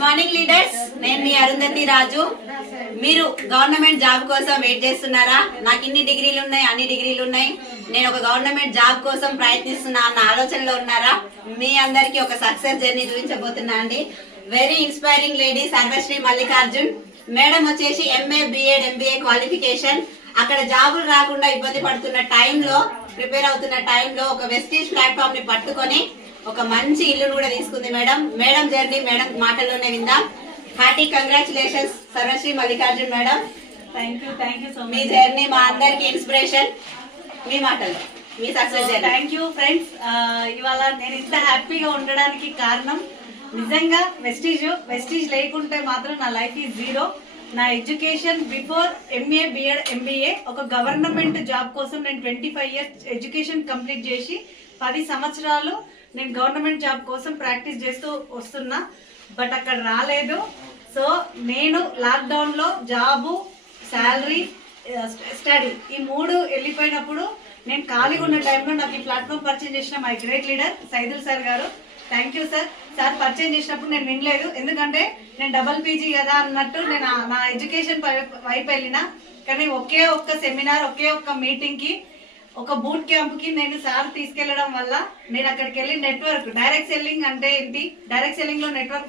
Good morning leaders, నేను మీ అరుంధతి రాజు. మీరు government job కోసం వెయిట్ చేస్తున్నారా? నాకు ఇన్ని డిగ్రీలు ఉన్నాయి, అన్ని డిగ్రీలు ఉన్నాయి, నేను ఒక గవర్నమెంట్ జాబ్ కోసం ప్రయత్నిస్తున్నా అన్న ఆలోచనలో ఉన్నారా? మీ అందరికి ఒక సక్సెస్ జర్నీ చూపించబోతున్నా అండి. Very inspiring lady Sarvashri Mallikarjun madam వచ్చేసి ఎంఏ బిఎడ్ ఎంబీఏ క్వాలిఫికేషన్. అక్కడ జాబులు రాకుండా ఇబ్బంది పడుతున్న టైంలో, ప్రిపేర్ అవుతున్న టైంలో ఒక వెస్టీజ్ ప్లాట్ఫామ్ ని పట్టుకొని ఒక మంచి ఇల్లును కూడా తీసుకుంది మేడం. మేడం జర్నీ మేడం మాటల్లోనే విందాం. హార్టీ కంగ్రాచులేషన్స్ సర్వశ్రీ Mallikarjun madam. Thank you so much. మీ జర్నీ మా అందరికి ఇన్స్పిరేషన్. మీ మాటల్లో మీ success journey. Thank you friends. ఇవాళ నేను ఇంత హ్యాపీగా ఉండడానికి కారణం నిజంగా వెస్టీజ్ లేకుంటే మాత్రం నా లైఫ్ ఈజ్ జీరో. నా education before MA BEd MBA ఒక గవర్నమెంట్ జాబ్ కోసం నేను 25 years ఎడ్యుకేషన్ కంప్లీట్ చేసి 10 సంవత్సరాలు నేను గవర్నమెంట్ జాబ్ కోసం ప్రాక్టీస్ చేస్తూ వస్తున్నా. బట్ అక్కడ రాలేదు. సో నేను లాక్డౌన్ లో జాబు, శాలరీ, స్టడీ ఈ 3 వెళ్ళిపోయినప్పుడు నేను ఖాళీగా ఉన్న టైంలో నాకు ఈ ప్లాట్ఫామ్ పరిచయం చేసిన my great leader Saidul sir గారు. Thank you sir. సార్ పరిచయం చేసినప్పుడు నేను వినలేదు, ఎందుకంటే నేను డబల్ పీజీ కదా అన్నట్టు నేను నా ఎడ్యుకేషన్ వైపు వెళ్ళినా. కానీ ఒకే ఒక్క సెమినార్, ఒకే ఒక్క మీటింగ్ కి, ఒక బూట్ క్యాంప్ కి నేను సార్ తీసుకెళ్లడం వల్ల నేను అక్కడికి వెళ్ళి నెట్వర్క్, డైరెక్ట్ సెల్లింగ్ అంటే ఏంటి, డైరెక్ట్ సెల్లింగ్ లో నెట్వర్క్